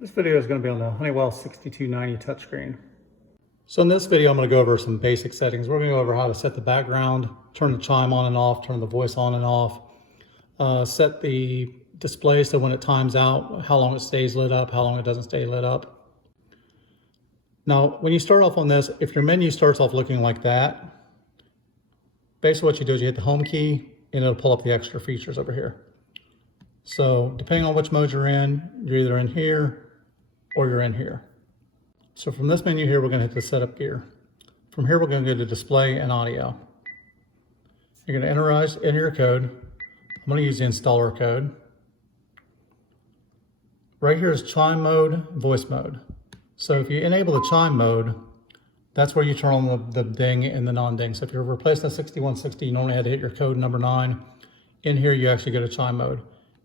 This video is going to be on the Honeywell 6290 touchscreen. So in this video, I'm going to go over some basic settings. We're going to go over how to set the background, turn the chime on and off, turn the voice on and off, set the display so when it times out, how long it stays lit up, how long it doesn't stay lit up. Now, when you start off on this, if your menu starts off looking like that, basically what you do is you hit the home key and it'll pull up the extra features over here. So depending on which mode you're in, you're either in here or you're in here. So from this menu here, we're going to hit the setup gear. From here, we're going to go to display and audio. You're going to enter your code. I'm going to use the installer code. Right here is chime mode, voice mode. So if you enable the chime mode, that's where you turn on the ding and the non-ding. So if you're replacing the 6160, you normally had to hit your code number 9. In here, you actually go to chime mode.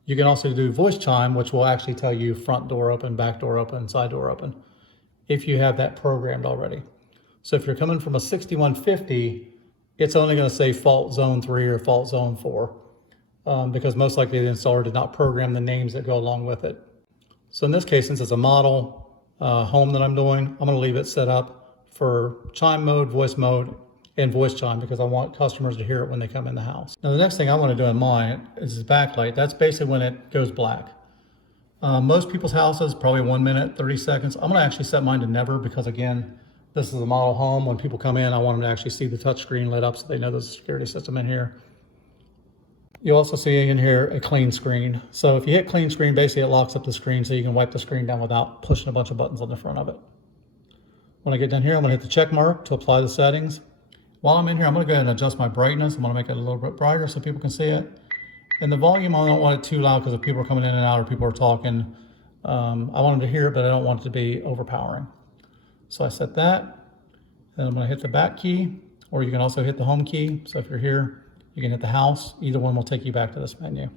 You can also do voice chime, which will actually tell you front door open, back door open, side door open, if you have that programmed already. So if you're coming from a 6150, it's only going to say fault zone 3 or fault zone 4, because most likely the installer did not program the names that go along with it. So in this case, since it's a model home that I'm doing, I'm going to leave it set up for chime mode, and voice chime, because I want customers to hear it when they come in the house. Now the next thing I want to do in mine is backlight. That's basically when it goes black. Most people's houses, probably 1 minute, 30 seconds. I'm going to actually set mine to never, because again, this is a model home. When people come in, I want them to actually see the touchscreen lit up so they know there's a security system in here. You also see in here a clean screen. So if you hit clean screen, basically it locks up the screen so you can wipe the screen down without pushing a bunch of buttons on the front of it. When I get down here, I'm going to hit the check mark to apply the settings. While I'm in here, I'm going to go ahead and adjust my brightness. I'm going to make it a little bit brighter so people can see it. And the volume, I don't want it too loud because if people are coming in and out or people are talking, I want them to hear it, but I don't want it to be overpowering. So I set that. Then I'm going to hit the back key, or you can also hit the home key. So if you're here, you can hit the house. Either one will take you back to this menu.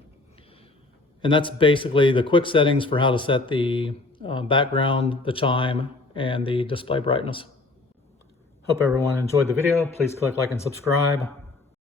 And that's basically the quick settings for how to set the background, the chime, and the display brightness. Hope everyone enjoyed the video. Please click like and subscribe.